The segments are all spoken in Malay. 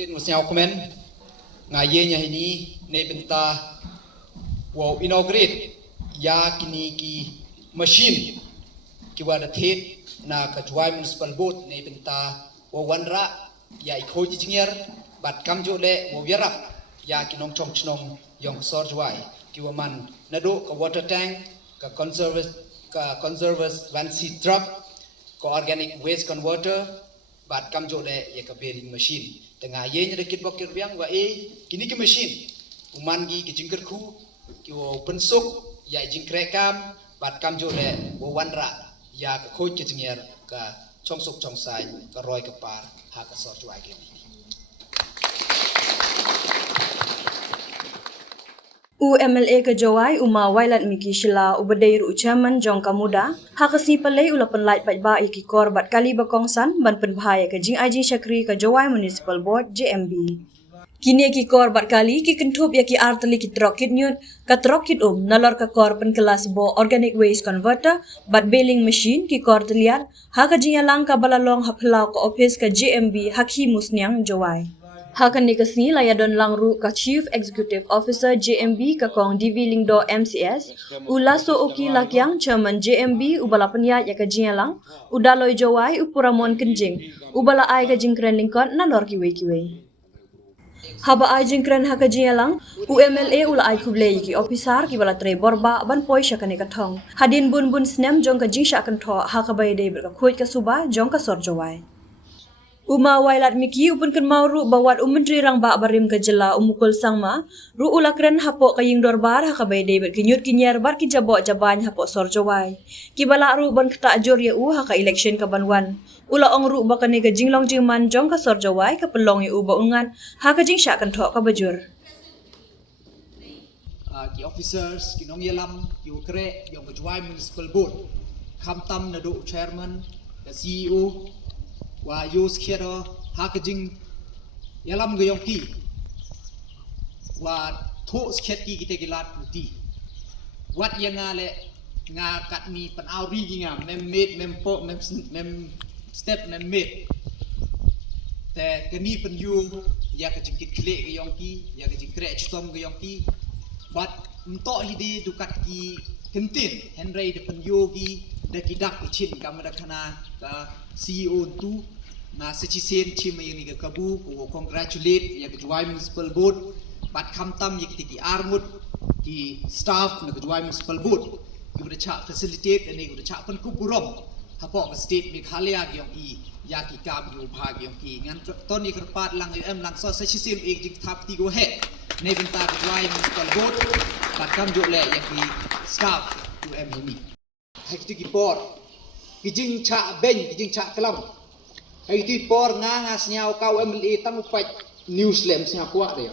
President ngusnya komen ngayenya ini ne benta wow inaugurate ya kini ki machine ki wada the na ka Juai Municipal Board ne benta wow wanra ya ikhoji jingyer bat kamjo le wow yarap ya kinong chong chnong yong sor Juai ki waman nado ka water tank ka conservers vansi truck ka organic waste converter bat kamjo le ya ka bearing machine tengah ye nya dekit bokir biang wa kini ke machine uman gi ke jingker khu ki wo pensuk ya jingkre kam bat kamjo le wo wanra ya ka khoj ke jingyer ka chongsuk chongsai ka roi ka par ha ka sor Juai ke UMLA ke Juai Uma Wailat Miki Shila Ubadair Ucaman Jong Kamuda hakasni palai ulapan light ba iki korbat kali bakongsan ban penbahaya ke jing aji syakri ke Juai Municipal Board JMB. Kini ki korbat kali ki kentup ya ki arteli ki trokit nyut ka trokit nalor ka kor pen kelas bo organic waste converter bat baling machine ki kor teliat ha ka jing lang ka balalong haplau ka office ka JMB Haki Musnyang Juai. Hakan nikasni layadon langru ka Chief Executive Officer JMB ka kong DV Lingdo MCS ulaso uki lakyang Chairman JMB ubala penya ya ka jingalang udaloy Juai upuramon kenjing ubala ay ka jingkren lingkon na lor kiwe. Haba ay jingkren ha ka jingalang UMLA ula ay kuble ki officer ki bala tre borba ban poi sya kani ka thong hadin bun snem jong ka jingsha kan tho ha ka bay de ka khoj ka suba jong ka sor Juai. Uma Wailat Miki upun kan mauru bawat Menteri Rang Ba Barim ke Jela umukul sangma ru ulakren hapo kaying dorbar ha kabay David kinyut kinyer bar ki jabok jaban hapo sor Juai ki bala ru ban kata ajur ya ha ka election ka banwan ula ong ru ba kani ka jinglong jingman jong ka sor Juai ka pelong ya ba ungan ha ka jingsha kan tho ka bajur ki officers ki nong yalam ki ukre yong ka Juai Municipal Board khamtam na do chairman ka CEO wa yus khero hakajing yalam gayong ki wa tho skhet ki kite gilat puti wat yanga le nga kat mi pan auri gi nga mem made mem po mem step mem made te kani pan yu ya ka jingkit kle gayong ki ya ka jing kre chtom gayong ki bat mto hidi dukat ki kentin henry de pan yogi de kidak ichin kamada khana ka CEO tu na secisen chim yang ni kabu ko congratulate ya Juai Municipal Board bat khamtam ya ki armut ki staff na Juai Municipal Board ki bercha facilitate ani bercha pan ku purom hapo state Meghalaya gyong i ya ki kam yu bhag gyong ki ngan ton ni kerpat lang lang so secisen ek jing thap ti go he ne benta Juai Municipal Board bat kam jo le ya ki staff tu em ni hekti ki por kijing cha ben kijing cha kelam ai ti por nga snyau kau MLA tang upai news lem snya kwa de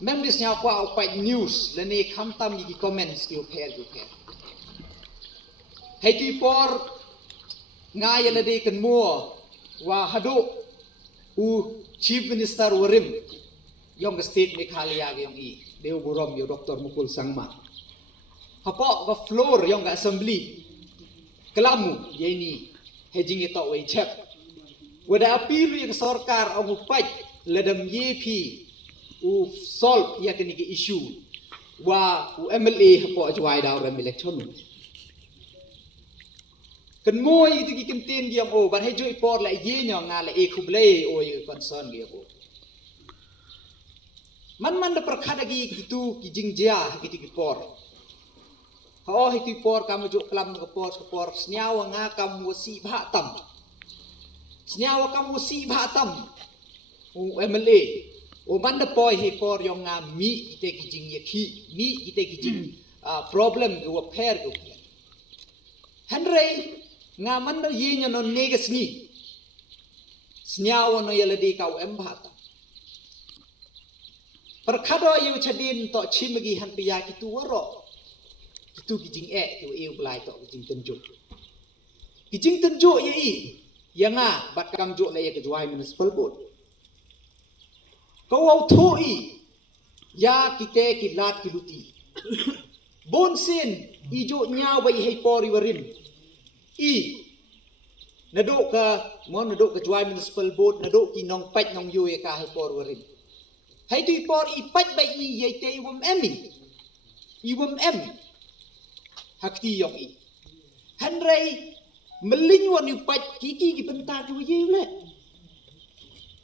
mem dis nya kwa upai news le ni khamtam yi comments ki upher hai ti por nga ya le de kan mo wa hadu u chief minister warim yong state Meghalaya yong i deu borom yo Dr. Mukul Sangma hapo ga floor yong assembly kelamu yeni hejing ito way chep wada apil yang sarkar ang upai ladam yepi u solve ya kini ke issue wa u MLA hapo Juai daw ram election kan mo itu ki kentin giam o ban hejo ipor la ye nya nga la e kuble o ye concern gi ko man da perkhada gi gitu ki jingjia ki ti por oh hiti por kamu juk kelam ke por senyawa nga kamu si bhatam senyawa kamu si bhatam MLA banda poi he por yong nga mi ite kijing yakhi mi ite kijing problem go pair go Henry nga man no yinya no negas ni senyawa no yaladi kau bhatam perkhado yu chadin to chimagi han piya kitu waro tu kijing tu eu belai to kijing tenjo ye i yanga bat kam jo le ke Juai Municipal Board kau au tho i ya kite kilat kiluti bon sin i jo nya bai hei pori warim i naduk ke Juai Municipal Board naduk ki nong pach nong yu ya ka hai por warin hai tu por I pach bai I ye te iwam em hakti yong I hanrei melin wan yu pach kiki ki benta ku ye le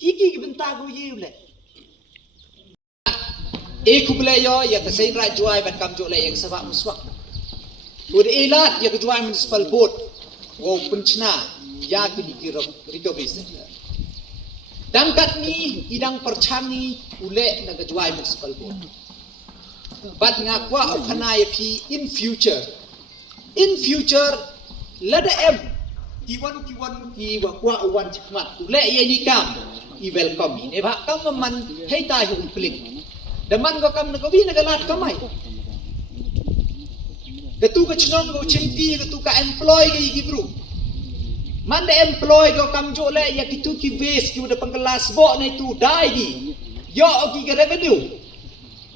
kiki ki benta ku ye le kubele yo ya ka sein ra Juai ban kam jo le yang sabak muswak ud elat ya ke Juai Municipal Board wo penchna ya ke di recovery center dangkat ni idang perchangi ule na ke Juai Municipal Board bat ngakwa au khana ya pi in future lada em kiwan ki wa kwa wan chikmat ule ye ni kam I welcome ni ba kam man hei tai hu klik daman ko kam na ko bi na galat kamai ketu ke chnong go chimpi ketu ka employ ke gibru man de employ go kam jo le ya kitu ki base ki udah pengkelas bo na itu dai gi yo ki ke revenue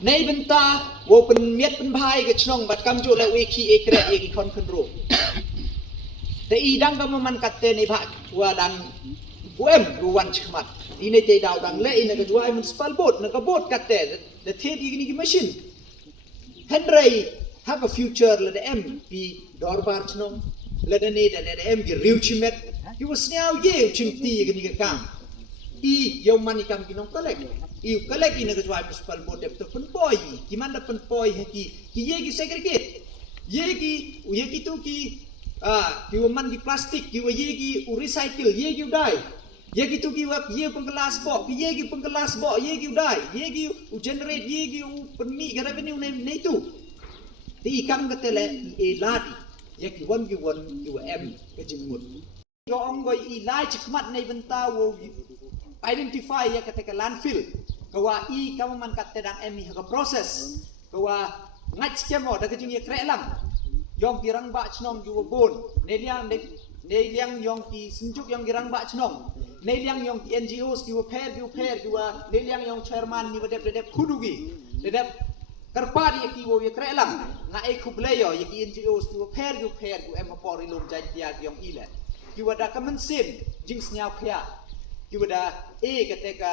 nei benta wo pen miet pen bhai ke chnong bat kam jo le we ki e kre e ki kon kon ro te I dang kam man katte nei bha wa dan em ru wan chmat ini te daw dang le ina ke Juai Municipal Board na ka board katte the the ni machine henrei have a future le em pi dorbar chnom le ne de em gi riu chimet you was now ye chimti ni ka kam I yo mani kam ki nong kolek I kolek ina ke Juai Municipal Board de pen poi ki man da pen poi ki ye gi segregate ye ki tu ki ki man ki plastik ki ye gi recycle ye gi dai ye ki tu ki wa ye pengkelas bo ki ye gi pengkelas bo ye gi dai ye gi generate ye gi penmi ga revenue nei tu ti kam ka tele e ladi ye ki wan em ke jingmut go ong go I lai chikmat nei benta wo identify ye ka te ka landfill ka wa I kam man ka te dang em ha process ka wa ngat skemo da ka jing ye krelam yong ki rang ba chnom ju bon nei liang yong ki sinjuk yong ki rang ba chnom nei liang yong ki NGOs ki wo pair ki wa nei liang yong chairman ni wa dep khudugi dep karpar ye ki wo ye krelam nga e khubleyo ye ki NGOs ki wo pair ki em por ilum jai dia yong ile ki wa da kamen sin jings nyau khya ki wa da e kateka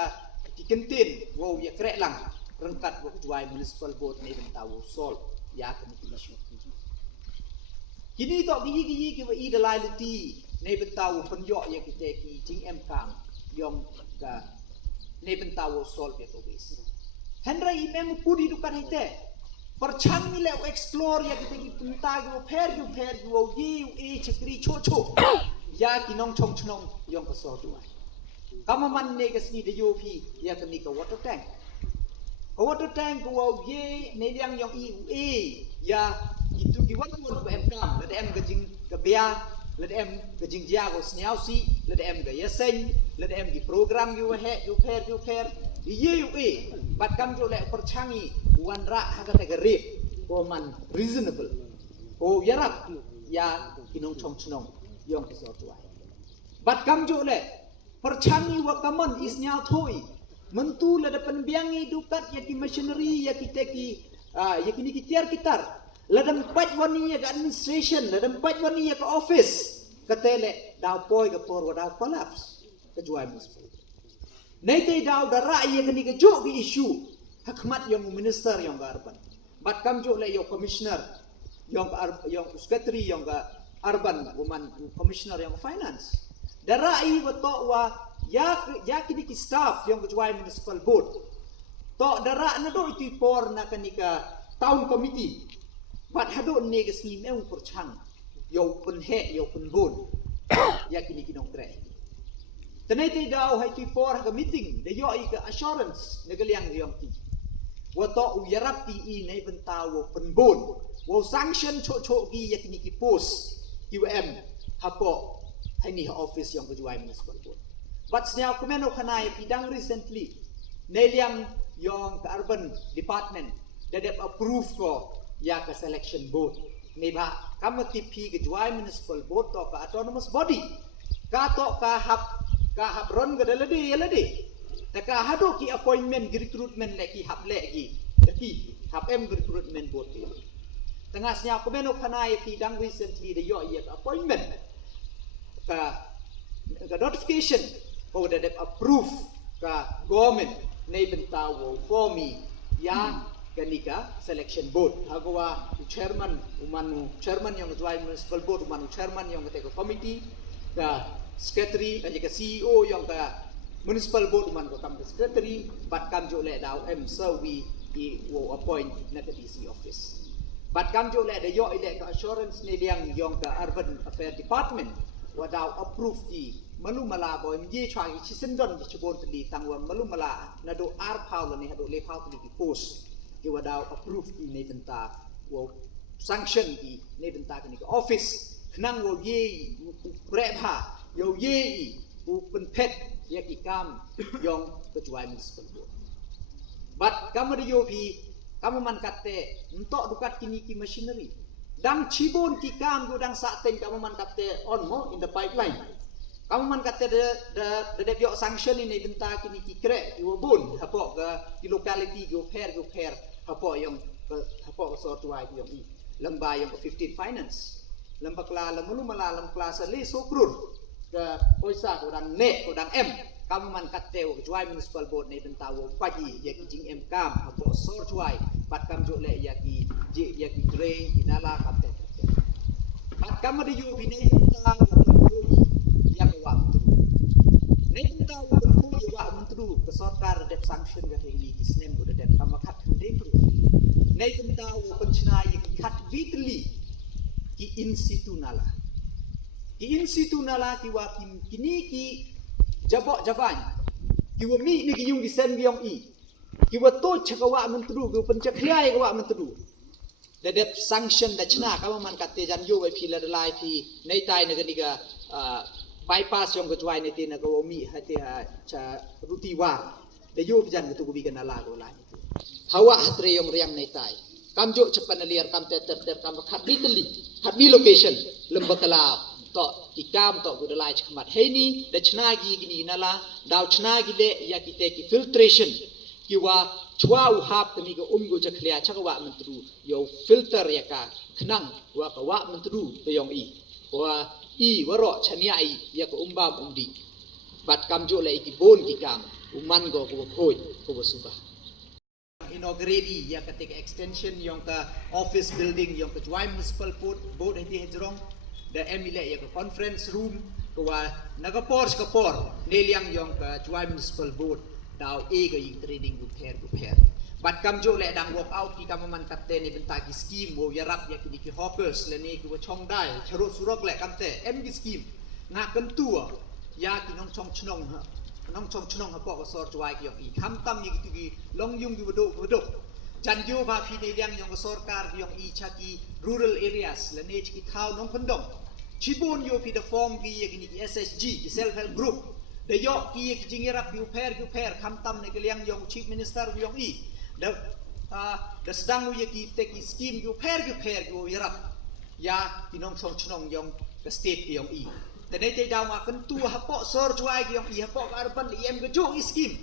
ki kentin wo ye krelam rengkat wo Juai Municipal Board nei benta wo sol ya ka ni issue kini to gi ki wa I dalai luti nei benta wo penyo ye ki te ki jing em kam yong ka nei benta wo sol ke to wis henry mem pudi dukan hite perchang ni le explore ya kita ki punta go per go gi e chakri cho ya ki nong chong chnong yong ka so tu kamaman ne ka sni de yo phi ya ka ni ka water tank go ye ne liang yong e ya itu ki wat ko em kam le em ka jing ka bia le em ka jing dia go sniao si le em ga yesen le em ki program yu he yu per ye bat kam jo le perchangi wan ra ha ka te garip ko man reasonable ko yarap ya kinong chong chnong yong ki so tuai bat kam jo le perchangi wa kamon is nyao thoi mentu le depan biangi dukat ya ki machinery ya ki te ki ya kini ki tiar kitar le dem pat wani ya ka administration le dem pat wani ya ka office ka tele daw poi ka por wa daw collapse ka Juai Municipal nei te daw da ra ye kini ka jo ki issue hakmat yong minister yong urban bat kam jo le yo commissioner yong secretary yong urban woman commissioner yong finance da ra I wa to wa ya kini ki staff yong Juai Municipal Board to da ra na do iti por na kanika town committee bat hado ne ga sni meu perchang yo pen he yo pen bon ya kini kinong tre tenai te daw hai ti por ga meeting de yo I ka assurance ne ga liang yong ti wa to u yarap ti I nei benta wo pen bon wo sanction cho gi ya kini ki post QM hapo hai ni office yong ga Juai Municipal Board but now kumeno khanai pidang recently nei liang yong ka urban department they approve ko ya ka selection board ni ba kamati pi ke Juai Municipal Board to ka autonomous body ka to ka hab ron ga daladi ta ka hado ki appointment ki recruitment le ki hab le ki ki hab em recruitment board ki tengah nya ko meno khanai pi dang recently de yo ye appointment ka ka notification ko da approve ka government nei bentawo formi ya kanika selection board hagawa chairman umanu chairman yang Joy Municipal Board umanu chairman yang ka committee ka secretary ka CEO yang ka municipal board umanu ka secretary bat kam jo le daw so we will appoint na ka DC office bat kam jo le da yo ile ka assurance ni liang yang ka urban affairs department wadaw approve di malumala boy mji chwa ki sindon ki chbon tli tangwa malumala na do ar paul ni hado le paul tli ki post ki wadaw approve ki ne benta wo sanction ki ne benta ki office nang wo ye prepha yo ye u pen pet ye ki kam yong kecuai municipal board but kamu di yopi kamu man katte entok dukat kini ki machinery dang cibon ki kam go dang saten kamu man katte on mo in the pipeline kamu man katte de yo sanction ini benta kini ki kre yo bun hapo ki locality go fair hapo yang hapo so tuai yang i lamba yang 15 finance lamba kla lamulu malalam klasa le so krur ke poisa ko dang ne ko dang m kamu man katte wo juai municipal board ne benta wo pagi ya ki jing m kam hapo so juai pat kam jo le ya ki drain inala katte pat kam de yo bine benta yang wa ne benta wo ko wa mentru ke sarkar det sanction ga ini ki snem go det kam khat khande pro ne benta wo penchna ye ki khat vitli ki in situ nala ki wa kini ki jabok jaban ki wa mi ni ki yung ki sen biong i ki wa to chakawa mentru ki penchakliai ka wa mentru det sanction da chna ka man katte jan yo pi la lai pi nei tai ne ga bypass yung ka juai ne te na ka mi ha te cha ruti wa de yo jan ka tu bi kana la go lai hawa hatre yung riang nei tai kam jo cepan liar kam ter kam khat bi location lembakala to ikam to go lai chmat heni de chna gi gini nala daw chna gi le ya ki te ki filtration ki wa chwa u hap ni go go chaklia chakwa mentru yo filter ya ka khnang wa ka wa mentru be yong i wa i waro chania i ya ko umbam umdi bat kam jo le ki bon ki kam uman go ko khoi ko suba inaugurate ya ketika extension yang ke office building yang ke Juai Municipal Board ini hejrong da emile ya ke conference room kwa nagapor neliang yang ke Juai Municipal Board daw ga yung training group hair bat kam jo le dang walk out ki kam man katte ni benta ki scheme wo yarap ya ki hawkers le ni ki wo chong dai charo surok le kamte em ki scheme nga kan tua ya ki nong chong chnong ha nong chong chnong ha po ko sor Juai ki i kham tam ni ki long yung ki wodo jan jo ba phi ne liang yung sarkar ki i chaki rural areas le ne ki thau nong phandong chibon yo pi the form ki ki SSG ki self help group de yo ki jingerap yu per kham tam ne liang yung chief minister yung i the sedang yu ki te ki scheme yu per yu yarap ya ki nong chong chnong yung the state ki yung i te ne te daw ma kan tu ha po sor Juai ki yung i ha po arban em ga jo scheme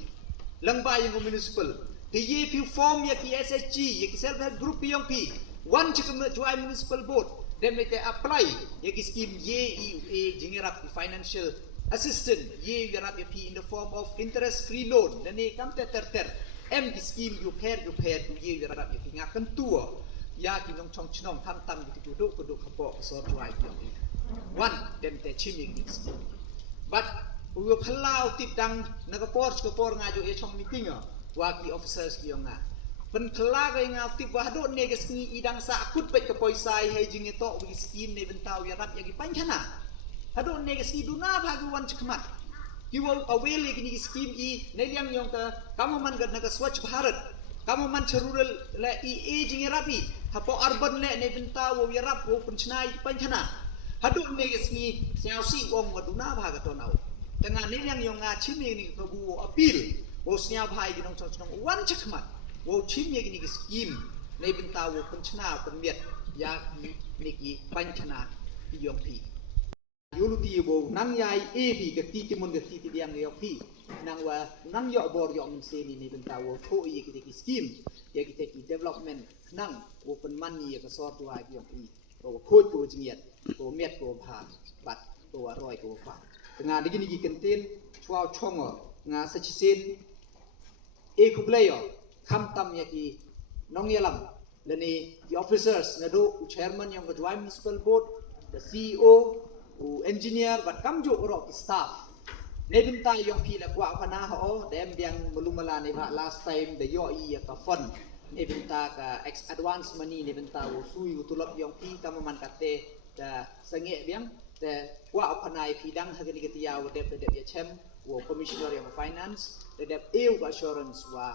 lang ba yung municipal the ye pi form ya ki SSG ya ki self help group yung pi one chik Juai Municipal Board dem ne te apply ya ki scheme ye jingerap financial assistant ye yarap pi in the form of interest free loan ne kam te ter em ki scheme yu per ye yarap pi ngakan tua ya ki nong chong chnong tham tam ki kudu khapo so Juai ki one dem te chiming ni scheme but we phalau tip dang nagapor nga jo e chong meeting wa ki officers ki nga pen khla ga nga tip wa do ne ges ni idang sa akut pet ka poisai he jing to wi scheme ne bentau yarap ya ki panchana hado ne ges ni duna bhaguan chkhmat ki wo awel ki scheme i ne liang yong ka kamu man ga naga swachh bharat kamu man rural la i jing yarap i hapo urban ne bentau wo yarap wo panchana panchana hado ne ges ni siao si wong wa duna bhaga to nau tengah ni yang yong nga chimi ni ko bu appeal wo snya bhai gi nong chong wan chakmat wo chimi gi ni scheme nei benta wo panchana panmiet ya ni ki panchana yong pi yuluti wo nang yai e pi ga ti mon ga ti yang yong pi nang wa nang yo bor yong se ni nei benta wo tho i gi ni scheme ya gi te ki development nang wo pen mani ga so tu ai yong pi wo khoi ko jingiat ko miet ko bha bat ko roi ko fa tengah digini gikentin chua chongo nga sachisin kubleo kamtam yaki nong yalam lani the officers nado chairman yang Kajawai Municipal Board, the CEO, engineer but kamjo oro staff nebinta yung pila kwa kana ho dem biang mulumala ni ba last time the yo ka fund nebinta ka ex advance money nebinta sui utulap yung pi tamaman kate da sange biang the kwa kana pidang hagani ketia de ya chem wo commissioner yang finance de eu assurance wa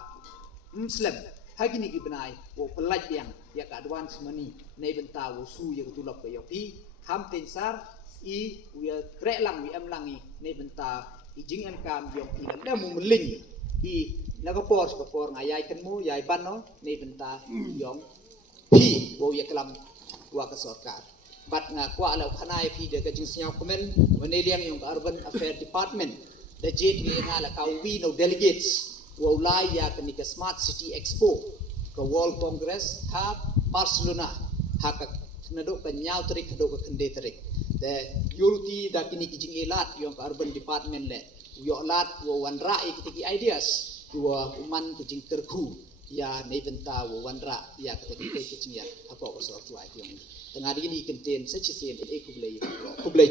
muslim hagini gibenai wo pelaj yang ya ka advance money nebinta wo sui utulap ka yo pi ham tensar i we kre lang wi am langi nebinta ijing em kam yung ina da mu meling i nagapor ngayay kan mo yay bano ne benta yung pi wo ya kelam wa ka sarkar bat nga kwa law khanai pi de ka jing sinyaw komen maneliang yung urban affairs department da jet ni nga la ka we no delegates wo lai ya ka ni ka smart city expo ka world congress ha Barcelona ha ka nado ka nyaw trik do ka kende trik the unity da kini kijing elat yung urban department le yo lat wo wanra ikitiki ideas wo uman kijing terku ya nebenta wo wanra ya kitiki kijing ya apa ko so tuai yung tengah ini kenten sechisen kublai